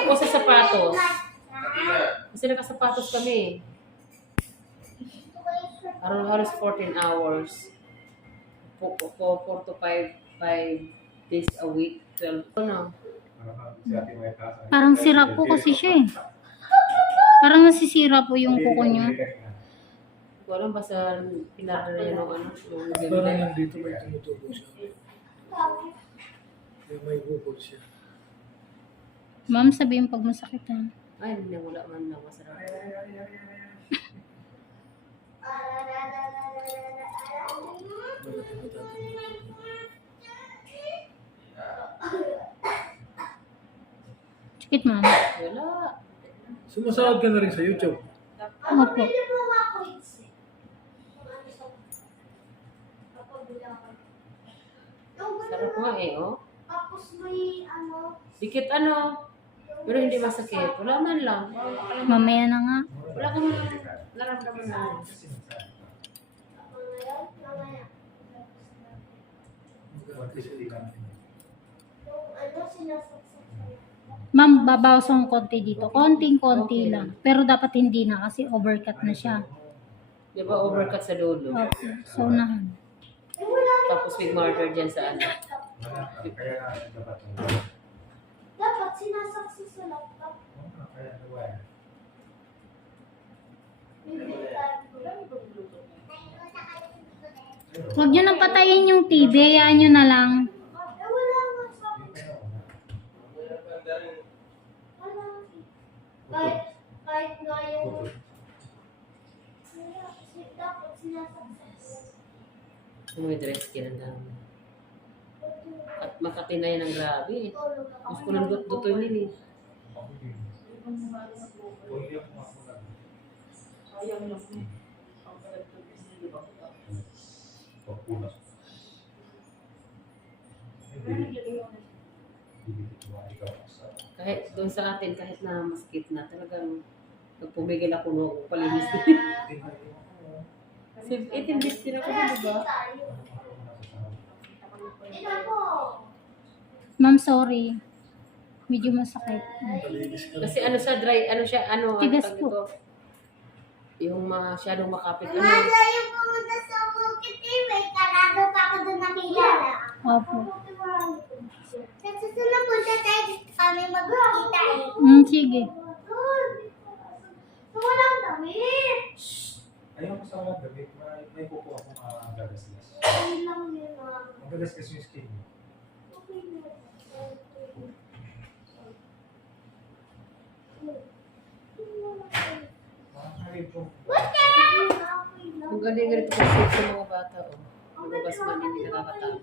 Ako sa sapatos. Kasi nakasapatos kami. Around halos 14 hours. Po, po, po, 4 to 5, 5 days a week. 12. Ano? Parang sira po kasi siya eh. Parang nasisira po yung kuko niya. Hindi ko alam basta pinarada na yun ng ano. Yung Parang nandito may tumutubo siya. May bukol siya. Ma'am, sabihin pag masakit ha. Ay, hindi wala man na masarap. Sakit ma'am. Wala. Sumasahod ka na rin sa YouTube. Opo. Sarap nga eh, oh. Tapos may ano, Dikit ano. Pero hindi masakit. Wala man lang. Mamaya na nga. Wala ka man naramdaman na. Ma'am, babawas ang konti dito. Konting-konti lang. Pero dapat hindi na kasi overcut na siya. Di ba overcut sa dulo? Opo. So, unahan. Eh, wala na. Tapos with marker dyan sa ano. Dapat sinasaksak sa laptop. Bibigyan ko. Huwag nyo nang patayin yung TV. Hayaan nyo na lang. Eh. Kahit, kahit nga yung... Dapat sinasaksak. May dress skin ang makatinay ng grabe eh. Tulog ako. Gusto ko ng dut-dutoy nila eh. Kahit doon sa atin, kahit na maskit na, talagang nagpumigil ako no, palinis. Kasi 18 days din ako, di ba? Tingnan mo. Ma'am, sorry. Medyo masakit. Kasi ano sa dry, ano siya, ano, ano Tigas tawag po. ito? Yung masyadong makapit. Ano, Wala yung pumunta sa Bukit TV. Karado pa ako doon nakilala. Opo. Sa susunod punta tayo dito kami magkita eh. Mm, sige. So, walang damit. Ayaw ko sa mga damit, may, may kukuha ko mga gagasgas. Ay lang yun ah. Ang gagasgas yung skin. Okay na. Mga kahit yung Okay lang. Ang galing ganito kasi sa mga bata, oh. Lumabas man, hindi nakakatakot.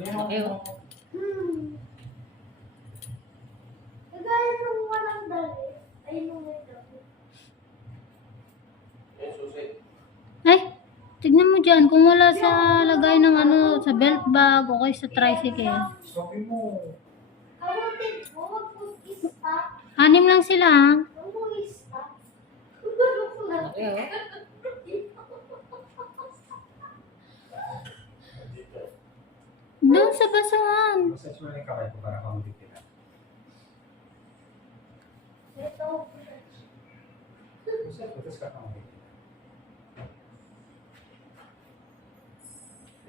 Okay oh. Hmm. Kagaya nung walang dali. Ay, nung may dali. Ay, tignan mo dyan. Kung wala sa lagay ng ano, sa belt bag o kaya sa tricycle. Stopin mo. Kamutin ko, wag mo i-stop. Anim lang sila oh. Doon sa kita.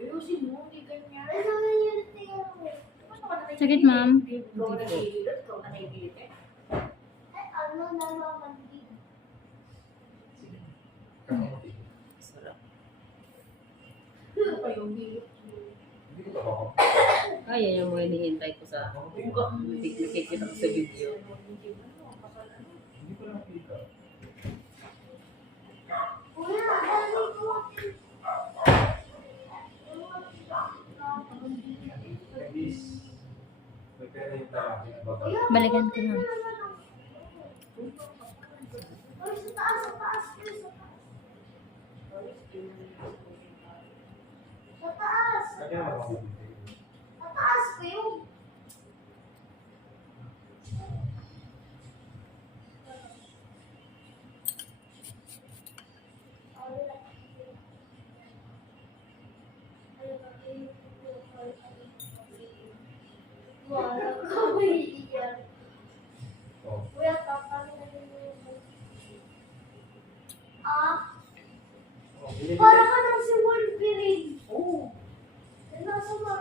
Ayusin mo, hindi? Sakit, ma'am. Nagilid, ikaw na nagilid eh. Ay, ano naman. Kakamutin kita. Sarap. Ano pa yung ako? Kaya yung mga hinihintay ko sa nakikita ko sa video. Hindi ko lang kita. Kuya, dali ko. At least, may pera yung lalaki na babae. Balikan ko na. Ay, sa taas, sa taas. Kuya, sa taas. Sa taas. Kaya naman kamutin. Sa taas, kuya. Ay, Wala kami iyan. Oh. Kuya, papalit na yung Ah, Oh, binibigay. para ka ng si Wolverine. Oo. Yung nasa Marvel, mga para si Wolverine. Di ba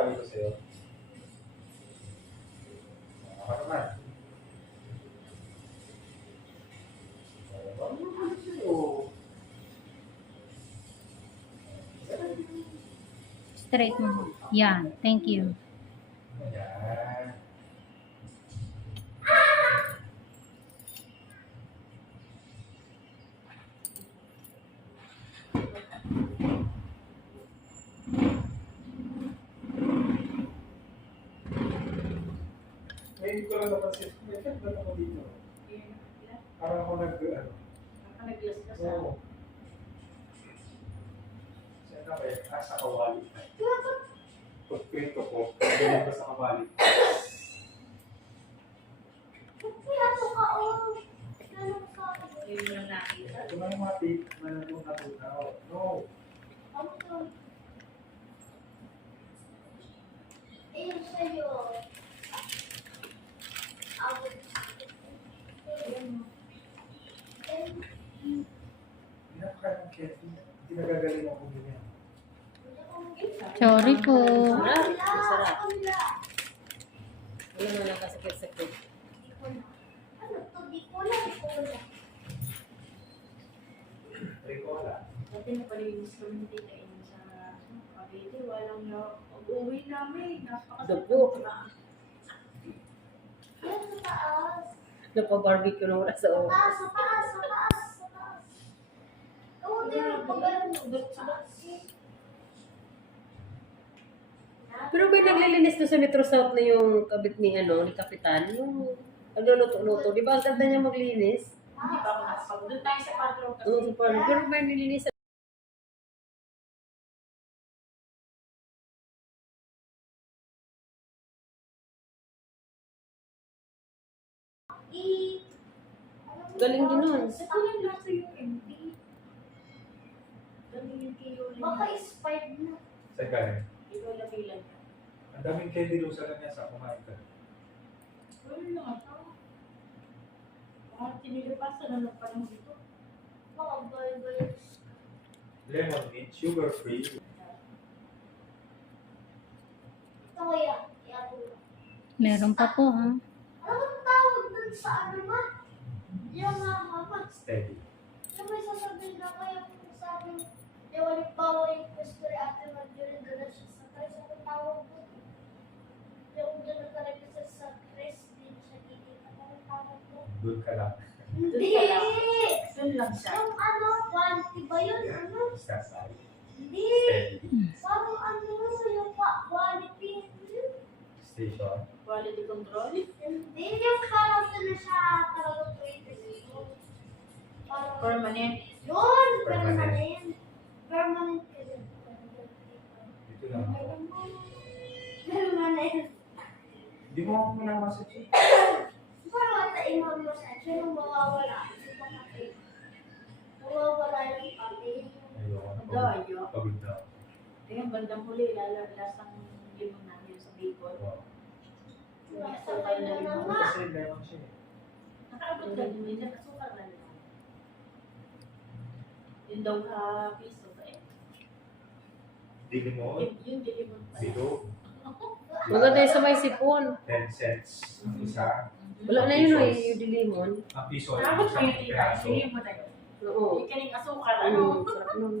sabi ko sa'yo? Ako naman. Ano naman sa'yo? Straight mo. Yan. Thank you. Ayan. Ngayon ko lang napansin, may effect ba ako dito? Parang ako nag, ano, Nakanaglas ka sa... oo. Saan na ba yan? Ah, sa kawali. Pagkwento ko, galing ko sa kawali. Oh. Mo lang nakita. Na yung mga tape na natutunaw. No. Ano to? Ayun sa'yo. Abot. Kevin. Hindi nagagaling ako ganyan. Sorry po. Sarap. Masarap. Wala. Mo lang kasakit-sakit. Ano to? Di ko lang ko lang. Ricola. Dati napalinis kami hindi kainin sa Cavite. Walang na... Pag-uwi namin, napakasarap. Dugo. Yan sa taas. Napa-barbecue na wala sa taas, sa taas. Oo, di ba pag ganun mo sa taas? Pero may naglilinis na sa Metro South na yung kabit ni ano, ni Kapitan, yung nagluluto-luto. Di ba ang ganda niya maglinis? Hindi pa ako nakapag. Doon tayo sa Padro kasi. Oo, sa parang, pero may nililinis I... Galing din nun. Sa tuloy lang sa yung MP. Dami yung kilo rin. Baka expired na. Saan galing? Ito lang bilang. Ang daming candy doon sa kanya sa kumain ka. Wala na ito. Mga tinilipasa na lang pa lang dito. Baka bye-bye. Lemon mint, sugar free. Ito kaya. Kaya po. Meron pa po ha. Ano ang tawag dun sa ano ma? Yung mga mama. Steady. Yung may sasabihin na kaya kung sabi yung halimbawa yung pwesto ni Ate Marjorie doon siya sa Chris. Ano tawag doon? Yung doon na talaga siya sa Chris, din siya kikita. Ano tawag doon? Doon ka lang. Hindi! ka lang. Doon lang siya. Yung ano, quality ba yun? Ano? Sasay. Hindi! Parang ano, yung pa- quality. Station. Quality control. Hindi, yung parang doon na siya talaga 20 Parang, Permanent. yun! Permanent. Permanent. Ka din. Dito lang. Permanent. Hindi mo ako minamassage eh. Parang ata imam mo sa siya nung mawawala. Hindi. Mawawala yung kape. Ayoko. Ang dayo. Pagod na. Kaya bandang huli, lalalasang limon namin sa Bicol. Wow. Asukal na limon. Kasi lemon siya eh. Nakaabot ka din, minsan asukal na limon. Yun daw ka piso ba eh. Dili mo. Yun, yun di limon pa. Dito. Maganda yung sa may sipon. 10 cents. Ang isa. Wala na yun eh, yung dilimon. Ang piso ay Nakabot isang kayo dito. piraso. Sige mo tayo. Oo. Yung kaning asukal, Ano, ano? sarap nun.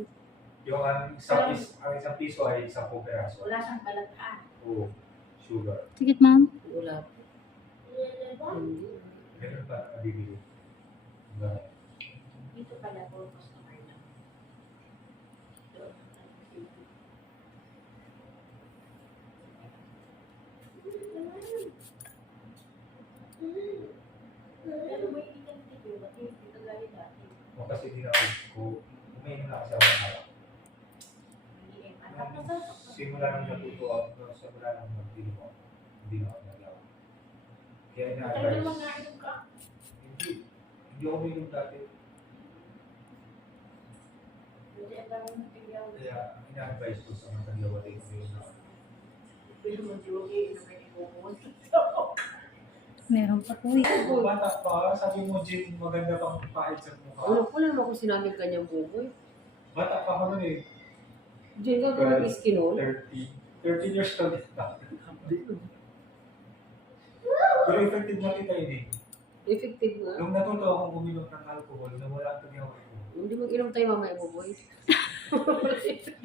Yung ang isang, pis, ang isang piso ay isang piraso. Wala siyang balataan. Oo. Sugar. Sige ma'am. Wala. Meron ba nabibili? Ba? Dito pala po, customer na. Doon. Pero may hindi ka dito, ba't hindi ka gali dati? O kasi di na ko, uminom na kasi ako ng alak. Hindi sa Simula nang natuto ako, simula nang magdilim ako, hindi na ako naglaw. Kaya ina-advise, mga ano ka. hindi, hindi ako uminom dati. Hindi. Kaya ina-advise ko sa mga taglawat ay uminom na ako. Pero mo, di ba kayo na may ipupunta? Meron pa po eh. Bata pa, sabi mo, Jim, maganda pang pahit sa mukha. Ano po naman ako sinabing kanyang buboy. Bata pa ako nun eh. Diyan ka kung mag-skin nun. 30. 13 years old na. Pero effective na kita yun eh. Effective nga. Nung natuto akong uminom ng alcohol, nawala ang tumiyaw ko. Hindi mag-inom tayo mamaya buboy.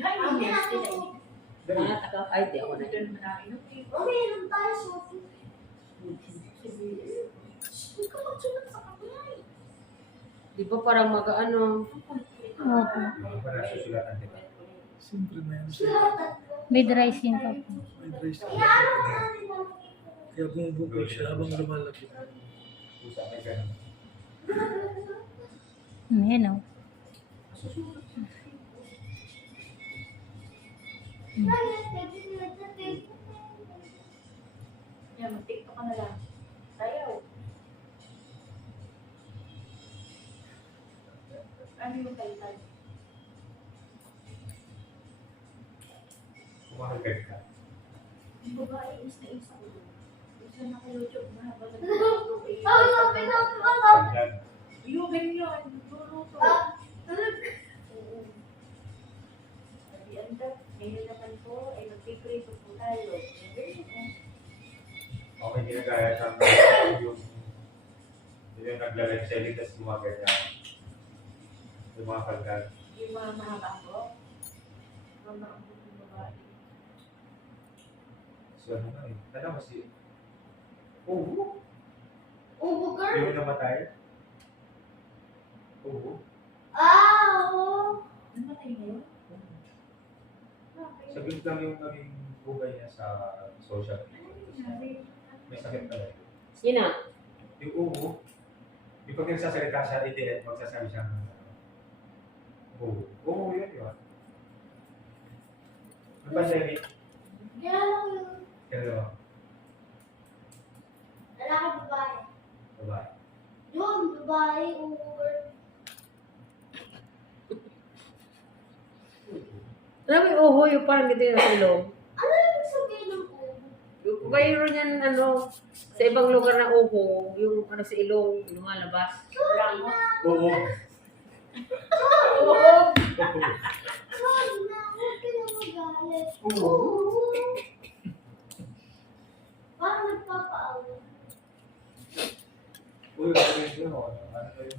Ay, Dali. Mga taka, ay di ako na. Umiinom tayo sa Huwag ka magsunod sa kamay. Di ba parang mag-ano, Opo. Ano pa na susulatan kita? Siyempre na yan. Sulatan. May dry skin po. May dry skin. Ang Kaya bumubukol siya habang lumalaki. Pusa ka ganun. Ayan o. Yan, mag-tiktok ka na lang. Tayo. Ano yung title? Kumakagad ka. Yung babae is na isa ko. Isa na ka YouTube na. Baga Ay, sabi na ako. Paglag. Yung ganyan. Luluto. Ah, Okay, ginagaya sa yung yun yung nagla-live selling, tapos gumaganyan. Yung mga kalgal. Yung mga mahaba ko. Mga babae. So ano nga eh, ano mo si... Oo, Ubo girl? yung namatay. Oo. Ah, oo. Namatay na yun? Bakit? Saglit lang yung naging bugay niya sa social media. Ano nangyari? May sakit pala. yun. sina? Yung ubo, yung pag nagsasalita siya, iti magsasabi siya ng Oo. Oo, yun yun. Ano ba siya yun? Kailan ako yung Kaya lalaki babae? babae. Yun, babae, ubo. Alam mo yung uho, yung parang dito yung ilong. Ano yung kayo niyan, ano, sa ibang lugar na uho, yung ano sa ilong, lumalabas. Oo. Oo. Oo. Parang nagpapaawa. Uy, ano yun? Ano yun?